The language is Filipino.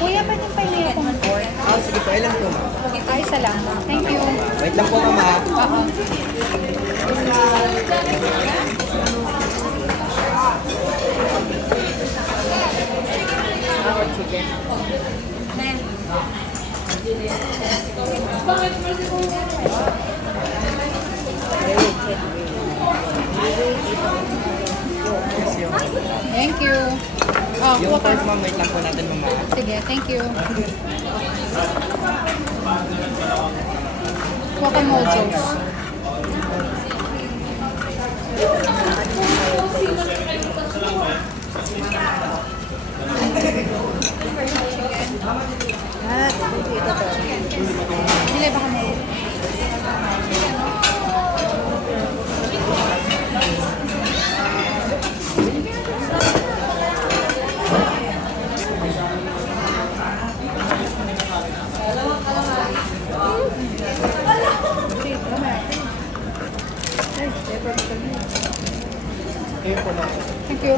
Kuya, pwede pa yung akong pork? Sige po, ilan po? Ay, isa lang. Thank you. Wait lang po, mama. Oo. Ako, chicken. Thank you. Oh, Yung kuha ka. pork, ma'am, wait lang po natin, mama. Sige, thank you. Kuha ka mojos. Bili ba kami? Ayun po, ma'am. Thank you.